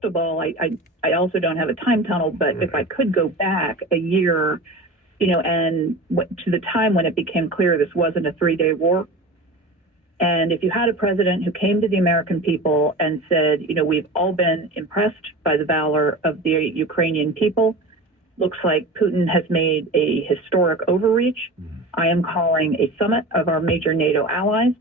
crystal ball, I also don't have a time tunnel, but Right. if I could go back a year, and to the time when it became clear this wasn't a 3-day war, and if you had a president who came to the American people and said, we've all been impressed by the valor of the Ukrainian people, looks like Putin has made a historic overreach. I am calling a summit of our major NATO allies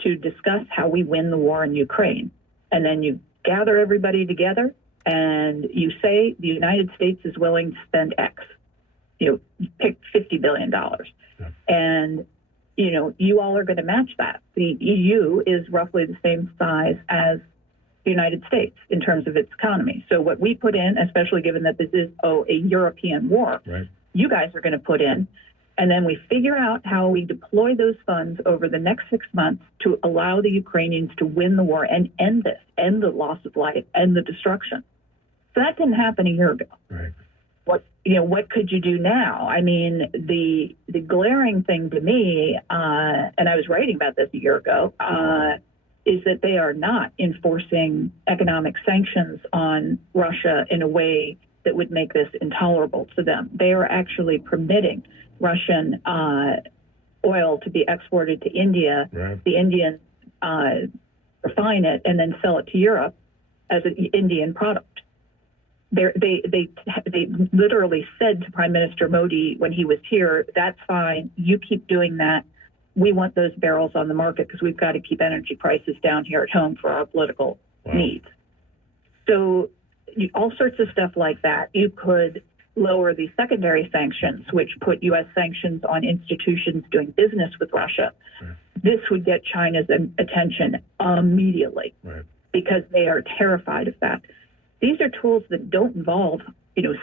to discuss how we win the war in Ukraine. And then you gather everybody together and you say the United States is willing to spend X. Pick $50 billion. And, you all are going to match that. The EU is roughly the same size as the United States in terms of its economy. So what we put in, especially given that this is a European war, Right. you guys are going to put in, and then we figure out how we deploy those funds over the next 6 months to allow the Ukrainians to win the war and end the loss of life, end the destruction. So that didn't happen a year ago. Right. What could you do now? I mean, the glaring thing to me, and I was writing about this a year ago, is that they are not enforcing economic sanctions on Russia in a way that would make this intolerable to them. They are actually permitting Russian oil to be exported to India. Right. The Indians refine it and then sell it to Europe as an Indian product. They literally said to Prime Minister Modi when he was here, that's fine, you keep doing that. We want those barrels on the market because we've got to keep energy prices down here at home for our political needs. So all sorts of stuff like that. You could lower the secondary sanctions, which put U.S. sanctions on institutions doing business with Russia. Right. This would get China's attention immediately. Right. Because they are terrified of that. These are tools that don't involve,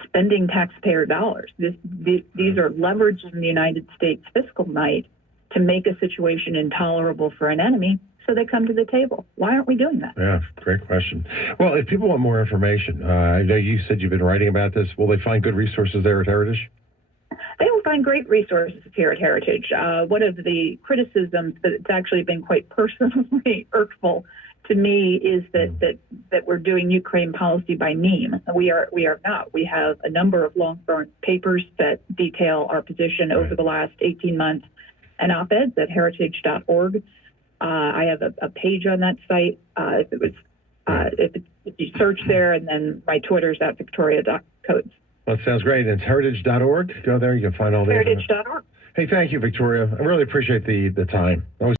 spending taxpayer dollars. These are leveraging the United States fiscal might to make a situation intolerable for an enemy, so they come to the table. Why aren't we doing that? Yeah, great question. Well, if people want more information, I know you said you've been writing about this. Will they find good resources there at Heritage? They will find great resources here at Heritage. One of the criticisms that it's actually been quite personally irkful to me is that we're doing Ukraine policy by meme. We are not. We have a number of long-form papers that detail our position over the last 18 months and op-eds at heritage.org. I have a page on that site. If you search there, and then my Twitter's at Victoria.Coates. Well, it sounds great. It's heritage.org. Go there. You can find all the Heritage.org. Hey, thank you, Victoria. I really appreciate the time. Always